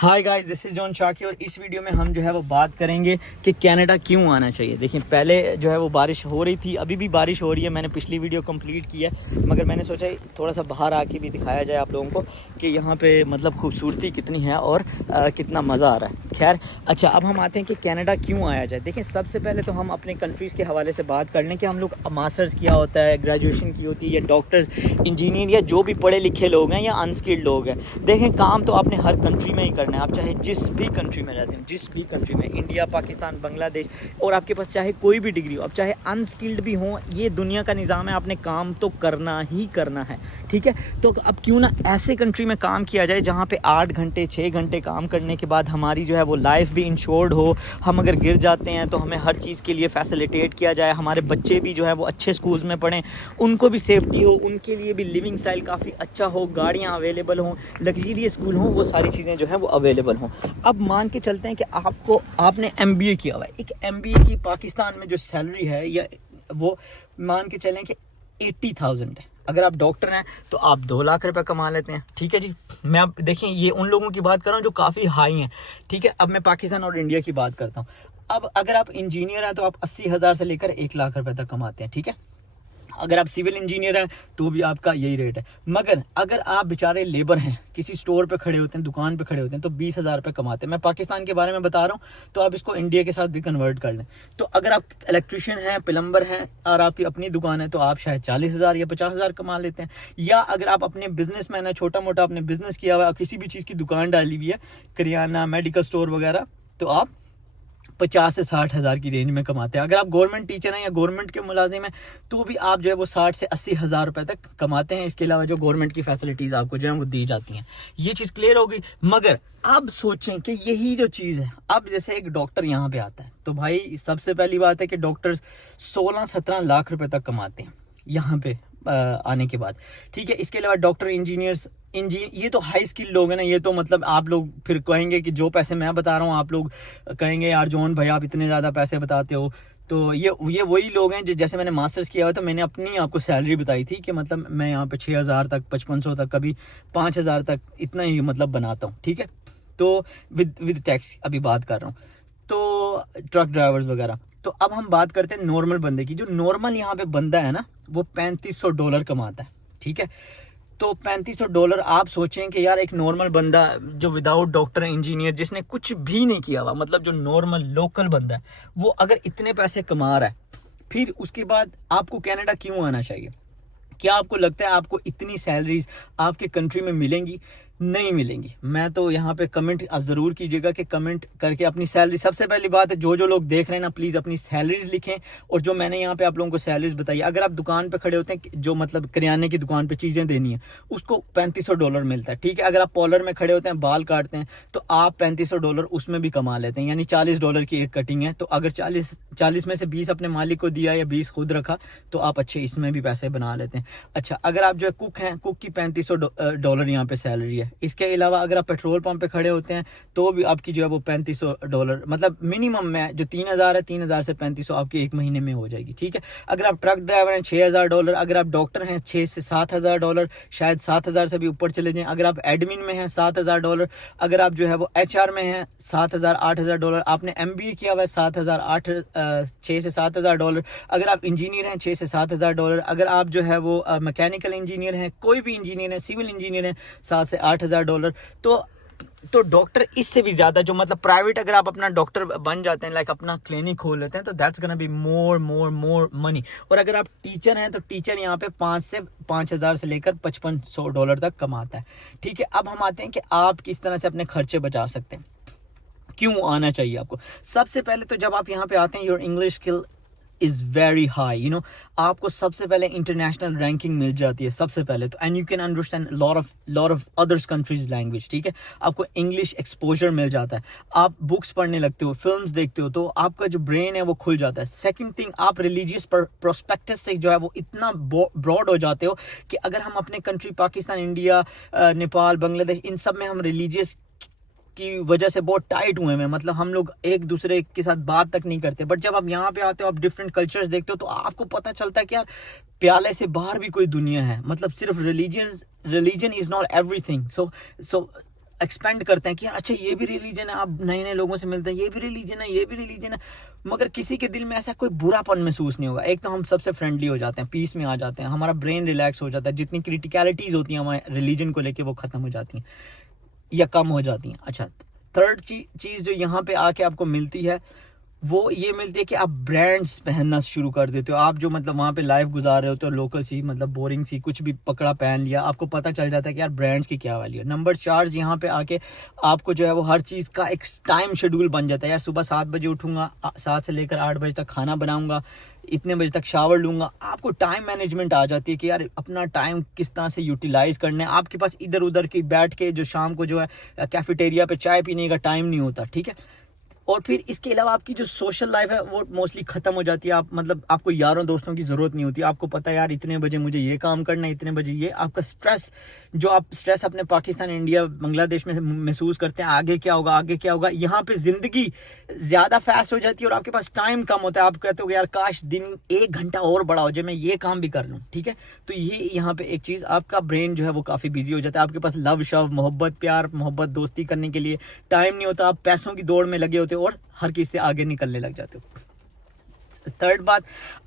Hi guys, this is John शाकी और इस वीडियो में हम जो है वो बात करेंगे कि कनाडा क्यों आना चाहिए। देखिए, पहले जो है वो बारिश हो रही थी, अभी भी बारिश हो रही है। मैंने पिछली वीडियो कंप्लीट की है, मगर मैंने सोचा थोड़ा सा बाहर आके भी दिखाया जाए आप लोगों को कि यहाँ पे मतलब खूबसूरती कितनी है और कितना मज़ा आ रहा है। खैर, अच्छा, अब हम आते हैं कि कनाडा क्यों आया जाए। देखिए, सबसे पहले तो हम अपने कंट्रीज़ के हवाले से बात कर लें कि हम लोग मास्टर्स किया होता है, ग्रेजुएशन की होती है, या डॉक्टर्स, इंजीनियर, या जो भी पढ़े लिखे लोग हैं या अनस्किल्ड लोग हैं। देखें, काम तो आपने हर कंट्री में ही करना है। आप चाहे जिस भी कंट्री में रहते हो, जिस भी कंट्री में, इंडिया, पाकिस्तान, बांग्लादेश, और आपके पास चाहे कोई भी डिग्री हो, आप चाहे अनस्किल्ड भी हो, ये दुनिया का निज़ाम है, आपने काम तो करना ही करना है। ठीक है, तो अब क्यों ना ऐसे कंट्री में काम किया जाए जहाँ पे 8 घंटे 6 घंटे काम करने के बाद हमारी जो है वो लाइफ भी इंश्योर्ड हो। हम अगर गिर जाते हैं तो हमें हर चीज़ के लिए फैसिलिटेट किया जाए। हमारे बच्चे भी जो है वो अच्छे स्कूल्स में पढ़ें, उनको भी सेफ्टी हो, उनके लिए भी लिविंग स्टाइल काफ़ी अच्छा हो, गाड़ियाँ अवेलेबल हों, लग्जरियस स्कूल हों, वो सारी चीज़ें जो है वो अवेलेबल हों। अब मान के चलते हैं कि आपने MBA किया हुआ है। एक MBA की पाकिस्तान में जो सैलरी है, या वो मान के चलें कि 80,000 है। अगर आप डॉक्टर हैं तो आप 2 लाख रुपए कमा लेते हैं। ठीक है जी, मैं अब देखें, ये उन लोगों की बात कर रहा हूँ जो काफ़ी हाई हैं। ठीक है, अब मैं पाकिस्तान और इंडिया की बात करता हूँ। अब अगर आप इंजीनियर हैं तो आप 80,000 से लेकर 1 लाख रुपए तक कमाते हैं। ठीक है, अगर आप सिविल इंजीनियर हैं तो भी आपका यही रेट है। मगर अगर आप बेचारे लेबर हैं, किसी स्टोर पे खड़े होते हैं, दुकान पे खड़े होते हैं, तो 20,000 रुपये कमाते हैं। मैं पाकिस्तान के बारे में बता रहा हूँ, तो आप इसको इंडिया के साथ भी कन्वर्ट कर लें। तो अगर आप इलेक्ट्रिशियन हैं, प्लम्बर हैं, और आपकी अपनी दुकान है, तो आप शायद 40,000 या 50,000 कमा लेते हैं। या अगर आप अपने बिजनेसमैन है, छोटा मोटा आपने बिजनेस किया हुआ है, किसी भी चीज़ की दुकान डाली हुई है, करियाना, मेडिकल स्टोर वगैरह, तो आप 50 से 60,000 की रेंज में कमाते हैं। अगर आप गवर्नमेंट टीचर हैं या गवर्नमेंट के मुलाजिम हैं, तो भी आप जो है वो 60 से 80,000 रुपए तक कमाते हैं। इसके अलावा जो गवर्नमेंट की फैसिलिटीज़ आपको जो है वो दी जाती हैं। ये चीज़ क्लियर हो गई। मगर अब सोचें कि यही जो चीज़ है, अब जैसे एक डॉक्टर यहाँ पे आता है, तो भाई सबसे पहली बात है कि डॉक्टर 16-17 लाख रुपए तक कमाते हैं यहाँ पे आने के बाद। ठीक है, इसके अलावा डॉक्टर, इंजीनियर्स, ये तो हाई स्किल लोग हैं ना। ये तो मतलब आप लोग फिर कहेंगे कि जो पैसे मैं बता रहा हूँ, आप लोग कहेंगे यार जॉन भाई आप इतने ज़्यादा पैसे बताते हो। तो ये वही लोग हैं जैसे मैंने मास्टर्स किया हुआ, तो मैंने अपनी आपको सैलरी बताई थी कि मतलब मैं यहाँ पे 6,000 तक, 5500 तक, कभी 5,000 तक, इतना ही मतलब बनाता हूँ। ठीक है, तो विद टैक्स अभी बात कर रहा हूँ, तो ट्रक ड्राइवर्स वगैरह। तो अब हम बात करते हैं नॉर्मल बंदे की। जो नॉर्मल यहाँ पे बंदा है ना, वो $3500 कमाता है। ठीक है, तो $3500 आप सोचें कि यार एक नॉर्मल बंदा जो विदाउट डॉक्टर, इंजीनियर, जिसने कुछ भी नहीं किया हुआ, मतलब जो नॉर्मल लोकल बंदा है, वो अगर इतने पैसे कमा रहा है, फिर उसके बाद आपको कनाडा क्यों आना चाहिए? क्या आपको लगता है आपको इतनी सैलरीज आपके कंट्री में मिलेंगी? नहीं मिलेंगी। मैं तो यहाँ पे कमेंट आप ज़रूर कीजिएगा कि कमेंट करके अपनी सैलरी, सबसे पहली बात है जो लोग देख रहे हैं ना, प्लीज़ अपनी सैलरीज लिखें। और जो मैंने यहाँ पे आप लोगों को सैलरीज बताई, अगर आप दुकान पे खड़े होते हैं, जो मतलब करियाने की दुकान पे चीज़ें देनी है, उसको $3500 मिलता है। ठीक है, अगर आप पॉलर में खड़े होते हैं, बाल काटते हैं, तो आप $3500 उसमें भी कमा लेते हैं, यानी $40 की एक कटिंग है। तो अगर 40 में से 20 अपने मालिक को दिया या 20 खुद रखा, तो आप अच्छे इसमें भी पैसे बना लेते हैं। अच्छा, अगर आप जो है कुक हैं, कुक की $3500 यहाँ पे सैलरी है। इसके अलावा अगर आप पेट्रोल पंप पे खड़े होते हैं, तो भी आपकी जो है वो $3500, मतलब मिनिमम में जो 3,000 है, 3,000 से 3500 आपकी एक महीने में हो जाएगी। ठीक है, अगर आप ट्रक ड्राइवर हैं, $6,000। अगर आप डॉक्टर हैं, 6 से 7,000, शायद 7,000 से भी ऊपर चले जाएं। अगर आप एडमिन में हैं, $7,000। अगर आप जो है वो HR में हैं, 7,000, $8,000। आपने MBA किया हुआ है, 7,000, 6 से $7,000। अगर आप इंजीनियर हैं, 6 से $7,000। अगर आप जो है वो मैकेनिकल इंजीनियर हैं, कोई भी इंजीनियर है, सिविल इंजीनियर है, 7 से $8,000। तो डॉक्टर इससे भी ज्यादा, जो मतलब प्राइवेट, अगर आप अपना डॉक्टर बन जाते हैं, लाइक अपना क्लिनिक खोल लेते हैं, तो that's gonna be more money. और अगर आप टीचर हैं, तो टीचर यहाँ पे 5,000 से लेकर $5,500 तक कमाता है। ठीक है, अब हम आते हैं कि आप किस तरह से अपने खर्चे बचा सकते हैं, क्यों आना चाहिए आपको। सबसे पहले तो जब आप यहाँ पे आते हैं, your English skill is very high, आपको सबसे पहले इंटरनेशनल रैंकिंग मिल जाती है सबसे पहले तो। And you can understand lot of others countries language. ठीक है, आपको इंग्लिश एक्सपोजर मिल जाता है, आप बुक्स पढ़ने लगते हो, फिल्म्स देखते हो, तो आपका जो ब्रेन है वो खुल जाता है। सेकंड थिंग, आप रिलीजियस प्रोस्पेक्टस से जो है वो इतना ब्रॉड हो जाते हो कि अगर हम अपने कंट्री पाकिस्तान, इंडिया, नेपाल, बांग्लादेश, इन सब में हम रिलीजियस की वजह से बहुत टाइट हुए हैं, मतलब हम लोग एक दूसरे के साथ बात तक नहीं करते। बट जब आप यहाँ पे आते हो, आप डिफरेंट कल्चर्स देखते हो, तो आपको पता चलता है कि यार प्याले से बाहर भी कोई दुनिया है। मतलब सिर्फ religion is not everything. So expand करते हैं कि यार अच्छा ये भी रिलीजन है, आप नए नए लोगों से मिलते हैं, ये भी रिलीजन है, ये भी रिलीजन है, मगर किसी के दिल में ऐसा कोई बुरापन महसूस नहीं होगा। एक तो हम सबसे फ्रेंडली हो जाते हैं, पीस में आ जाते हैं, हमारा ब्रेन रिलैक्स हो जाता है, जितनी क्रिटिकलिटीज होती हैं हमारे रिलीजन को लेके वो खत्म हो जाती हैं या कम हो जाती हैं। अच्छा, थर्ड चीज़ जो यहाँ पे आके आपको मिलती है वो ये मिलती है कि आप ब्रांड्स पहनना शुरू कर देते हो। आप जो मतलब वहाँ पे लाइफ गुजार रहे हो तो लोकल सी मतलब बोरिंग सी कुछ भी पकड़ा पहन लिया, आपको पता चल जाता है कि यार ब्रांड्स की क्या वैल्यू है। नंबर 4, यहाँ पे आके आपको जो है वो हर चीज़ का एक टाइम शेड्यूल बन जाता है। यार सुबह 7 बजे उठूंगा, 7 से लेकर 8 बजे तक खाना बनाऊंगा, इतने बजे तक शावर लूंगा। आपको टाइम मैनेजमेंट आ जाती है कि यार अपना टाइम किस तरह से यूटिलाइज करना है। आपके पास इधर उधर की बैठ के जो शाम को जो है कैफेटेरिया पे चाय पीने का टाइम नहीं होता, ठीक है। और फिर इसके अलावा आपकी जो सोशल लाइफ है वो मोस्टली खत्म हो जाती है। आप मतलब आपको यारों दोस्तों की जरूरत नहीं होती। आपको पता है यार इतने बजे मुझे ये काम करना है, इतने बजे ये। आपका स्ट्रेस जो आप स्ट्रेस अपने पाकिस्तान, इंडिया, बांग्लादेश में महसूस करते हैं, आगे क्या होगा आगे क्या होगा, यहाँ पे जिंदगी ज्यादा फास्ट हो जाती है और आपके पास टाइम कम होता है। आप कहते हो यार काश दिन 1 घंटा और बड़ा हो जाए, मैं ये काम भी कर लूँ, ठीक है। तो ये यहाँ पे एक चीज, आपका ब्रेन जो है वो काफी बिजी हो जाता है। आपके पास लव शव मोहब्बत प्यार मोहब्बत दोस्ती करने के लिए टाइम नहीं होता। आप पैसों की दौड़ में लगे होते हो और हर किसी से आगे निकलने लग जाते हो। थर्ड बात,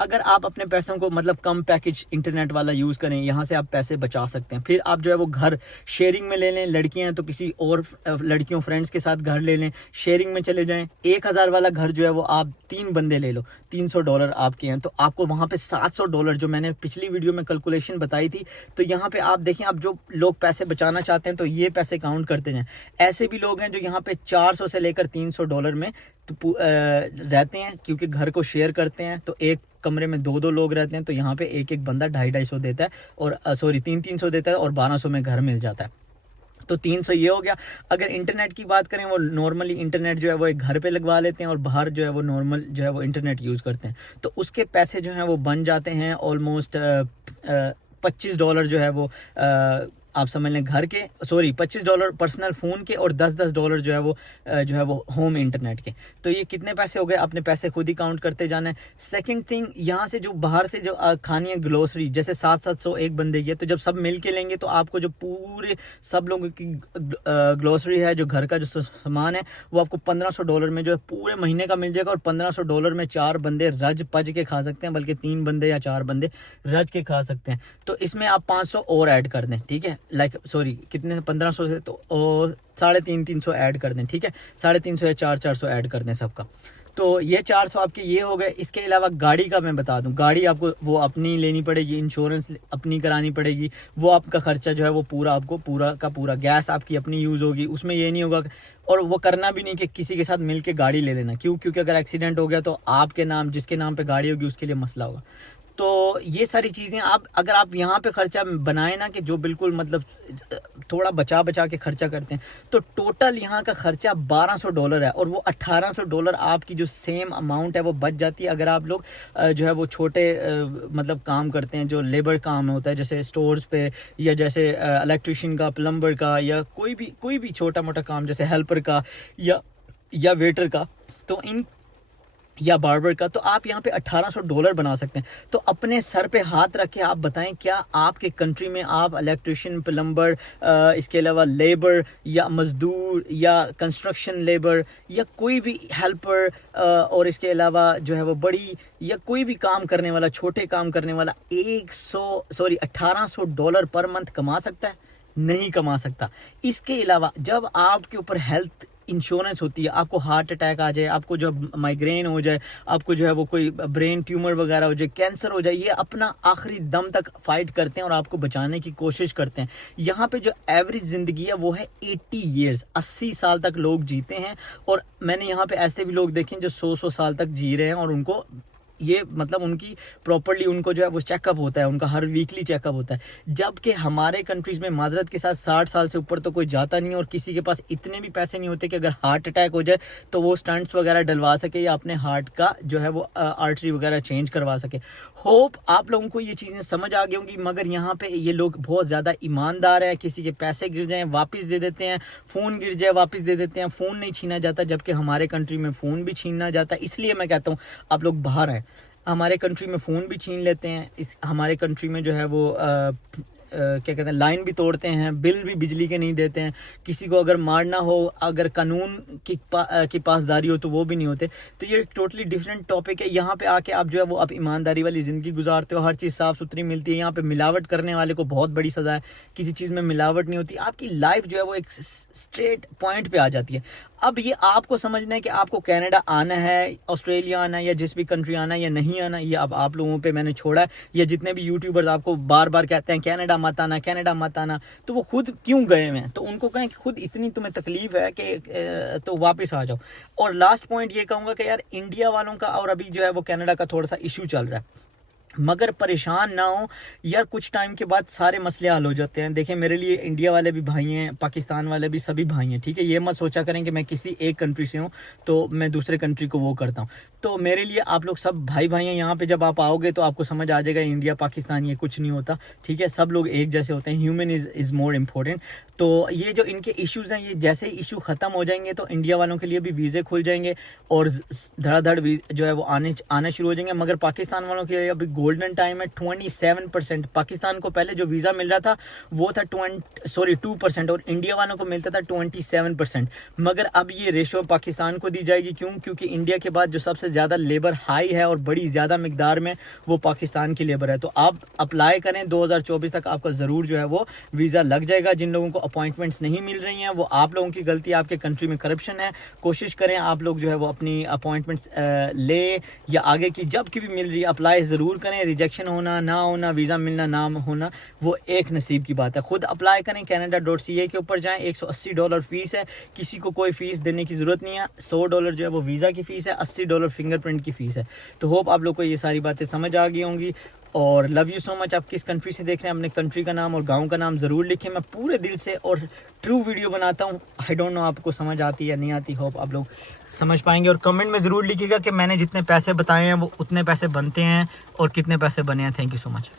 अगर आप अपने पैसों को मतलब कम पैकेज इंटरनेट वाला यूज करें, यहाँ से आप पैसे बचा सकते हैं। फिर आप जो है वो घर शेयरिंग में ले लें, लड़कियां हैं तो किसी और लड़कियों फ्रेंड्स के साथ घर ले लें, शेयरिंग में चले जाएं। 1000 वाला घर जो है वो आप 3 बंदे ले लो, $300 आपके हैं तो आपको वहां पे $700, जो मैंने पिछली वीडियो में कैलकुलेशन बताई थी। तो यहाँ पे आप देखें, आप जो लोग पैसे बचाना चाहते हैं तो ये पैसे काउंट करते जाएं। ऐसे भी लोग हैं जो यहाँ पे 400 से लेकर $300 में तो रहते हैं, क्योंकि घर को शेयर करते हैं। तो एक कमरे में 2 लोग रहते हैं तो यहाँ पे एक बंदा 250-250 देता है और 300 देता है और 1200 में घर मिल जाता है। तो 300 ये हो गया। अगर इंटरनेट की बात करें, वो नॉर्मली इंटरनेट जो है वो एक घर पे लगवा लेते हैं और बाहर जो है वो नॉर्मल जो है वो इंटरनेट यूज़ करते हैं, तो उसके पैसे जो हैं वो बन जाते हैं ऑलमोस्ट $25 जो है वो आप समझ लें घर के, $25 पर्सनल फ़ोन के और $10 जो है वो होम इंटरनेट के। तो ये कितने पैसे हो गए, अपने पैसे खुद ही काउंट करते जाना है। सेकंड थिंग, यहाँ से जो बाहर से जो खानी है ग्लोसरी, जैसे 700 एक बंदे की है, तो जब सब मिल के लेंगे तो आपको जो पूरे सब लोगों की ग्लोसरी है, जो घर का जो सामान है, वो आपको $1500 में जो है पूरे महीने का मिल जाएगा। और $1500 में 4 बंदे रज पज के खा सकते हैं, बल्कि 3 बंदे या 4 बंदे रज के खा सकते हैं। तो इसमें आप 500 और ऐड कर दें, ठीक है, कितने 1500 से तो 350 ऐड कर दें, ठीक है, 350 या 400 ऐड कर दें सबका। तो ये 400 आपके ये हो गए। इसके अलावा गाड़ी का मैं बता दूं, गाड़ी आपको वो अपनी लेनी पड़ेगी, इंश्योरेंस अपनी करानी पड़ेगी, वो आपका खर्चा जो है वो पूरा आपको पूरा का पूरा, गैस आपकी अपनी यूज़ होगी, उसमें ये नहीं होगा। और वो करना भी नहीं कि किसी के साथ मिल के गाड़ी ले लेना, क्योंकि अगर एक्सीडेंट हो गया तो आपके नाम, जिसके नाम पे गाड़ी होगी उसके लिए मसला होगा। तो ये सारी चीज़ें अगर आप यहाँ पे खर्चा बनाए ना, कि जो बिल्कुल मतलब थोड़ा बचा बचा के खर्चा करते हैं, तो टोटल यहाँ का खर्चा $1200 है। और वो $1800 आपकी जो सेम अमाउंट है वो बच जाती है अगर आप लोग जो है वो छोटे मतलब काम करते हैं, जो लेबर काम होता है, जैसे स्टोर्स पे, या जैसे इलेक्ट्रिशियन का, प्लम्बर का, या कोई भी छोटा मोटा काम जैसे हेल्पर का या वेटर का, तो इन या बार्बर का, तो आप यहाँ पे $1800 बना सकते हैं। तो अपने सर पे हाथ रख के आप बताएं, क्या आपके कंट्री में आप इलेक्ट्रिशियन, प्लम्बर, इसके अलावा लेबर या मजदूर या कंस्ट्रक्शन लेबर या कोई भी हेल्पर, और इसके अलावा जो है वो बड़ी या कोई भी काम करने वाला, छोटे काम करने वाला $1800 पर मंथ कमा सकता है? नहीं कमा सकता। इसके अलावा जब आपके ऊपर हेल्थ इंश्योरेंस होती है, आपको हार्ट अटैक आ जाए, आपको जो माइग्रेन हो जाए, आपको जो है वो कोई ब्रेन ट्यूमर वगैरह हो जाए, कैंसर हो जाए, ये अपना आखिरी दम तक फाइट करते हैं और आपको बचाने की कोशिश करते हैं। यहाँ पे जो एवरेज ज़िंदगी है वो है 80 ईयर्स, 80 साल तक लोग जीते हैं। और मैंने यहाँ पे ऐसे भी लोग देखे जो 100 साल तक जी रहे हैं, और उनको ये मतलब उनकी प्रॉपर्ली उनको जो है वो चेकअप होता है, उनका हर वीकली चेकअप होता है। जबकि हमारे कंट्रीज में माजरत के साथ 60 साल से ऊपर तो कोई जाता नहीं, और किसी के पास इतने भी पैसे नहीं होते कि अगर हार्ट अटैक हो जाए तो वो स्टंट्स वगैरह डलवा सके या अपने हार्ट का जो है वो आर्टरी वगैरह चेंज करवा सके। होप आप लोगों को ये चीज़ें समझ आ गई होंगी। मगर यहाँ पे ये लोग बहुत ज़्यादा ईमानदार है, किसी के पैसे गिर जाएँ वापस दे देते हैं, फ़ोन गिर जाए वापस दे देते हैं, फ़ोन नहीं छीना जाता, जबकि हमारे कंट्री में फ़ोन भी छीनना जाता है। इसलिए मैं कहता हूँ आप लोग बाहर आए, हमारे कंट्री में फ़ोन भी छीन लेते हैं। हमारे कंट्री में जो है वो क्या कहते हैं लाइन भी तोड़ते हैं, बिल भी बिजली के नहीं देते हैं, किसी को अगर मारना हो, अगर कानून की पासदारी हो तो वो भी नहीं होते। तो ये एक टोटली डिफरेंट टॉपिक है। यहाँ पे आके आप जो है वो आप ईमानदारी वाली ज़िंदगी गुजारते हो, हर चीज़ साफ़ सुथरी मिलती है। यहाँ पे मिलावट करने वाले को बहुत बड़ी सज़ा है, किसी चीज़ में मिलावट नहीं होती, आपकी लाइफ जो है वो एक स्ट्रेट पॉइंट पे आ जाती है। अब ये आपको समझना है कि आपको कनाडा आना है, ऑस्ट्रेलिया आना है, या जिस भी कंट्री आना है या नहीं आना, ये अब आप लोगों पे मैंने छोड़ा है। या जितने भी यूट्यूबर्स आपको बार बार कहते हैं कनाडा मत आना, कनाडा मत आना, तो वो खुद क्यों गए हैं? तो उनको कहें कि खुद इतनी तुम्हें तकलीफ है कि तो वापस आ जाओ। और लास्ट पॉइंट ये कहूँगा कि यार इंडिया वालों का और अभी जो है वो कनाडा का थोड़ा सा इशू चल रहा है, मगर परेशान ना हो यार, कुछ टाइम के बाद सारे मसले हल हो जाते हैं। देखें मेरे लिए इंडिया वाले भी भाई हैं, पाकिस्तान वाले भी, सभी भाई हैं, ठीक है। ये मत सोचा करें कि मैं किसी एक कंट्री से हूँ तो मैं दूसरे कंट्री को वो करता हूँ। तो मेरे लिए आप लोग सब भाई भाई हैं। यहाँ पे जब आप आओगे तो आपको समझ आ जाएगा इंडिया पाकिस्तान ये कुछ नहीं होता, ठीक है। सब लोग एक जैसे होते हैं, ह्यूमन इज़ मोर इम्पोर्टेंट। तो ये जो इनके इश्यूज़ हैं, ये जैसे ही इशू ख़त्म हो जाएंगे तो इंडिया वालों के लिए भी वीज़े खुल जाएंगे और धड़ाधड़ जो है वो आने शुरू हो जाएंगे। मगर पाकिस्तान वालों के लिए अभी गोल्डन टाइम है। 27%, पाकिस्तान को पहले जो वीज़ा मिल रहा था वो था 2%, और इंडिया वालों को मिलता था 27%। मगर अब ये रेशो पाकिस्तान को दी जाएगी। क्यों? क्योंकि इंडिया के बाद जो सबसे ज़्यादा लेबर हाई है और बड़ी ज़्यादा मिकदार में, वो पाकिस्तान की लेबर है। तो आप अप्लाई करें, 2024 तक आपका ज़रूर जो है वो वीज़ा लग जाएगा। जिन लोगों को अपॉइंटमेंट्स नहीं मिल रही हैं वो आप लोगों की गलती है, आपके कंट्री में करप्शन है। कोशिश करें आप लोग जो है वो अपनी अपॉइंटमेंट्स ले, या आगे की जब की भी मिल रही है अप्लाई ज़रूर करें। रिजेक्शन होना ना होना, वीज़ा मिलना ना होना, वो एक नसीब की बात है। खुद अप्लाई करें, canada.ca के ऊपर जाएं। $180 फ़ीस है, किसी को कोई फ़ीस देने की ज़रूरत नहीं है। $100 जो है वो वीज़ा की फ़ीस है, $80 फिंगरप्रिंट की फ़ीस है। तो होप आप लोग को ये सारी बातें समझ आ गई होंगी। और लव यू सो मच। आप किस कंट्री से देख रहे हैं, अपने कंट्री का नाम और गांव का नाम ज़रूर लिखें। मैं पूरे दिल से और ट्रू वीडियो बनाता हूं। आई डोंट नो आपको समझ आती है या नहीं आती, होप आप लोग समझ पाएंगे। और कमेंट में ज़रूर लिखिएगा कि मैंने जितने पैसे बताए हैं वो उतने पैसे बनते हैं और कितने पैसे बने हैं। Thank you so much.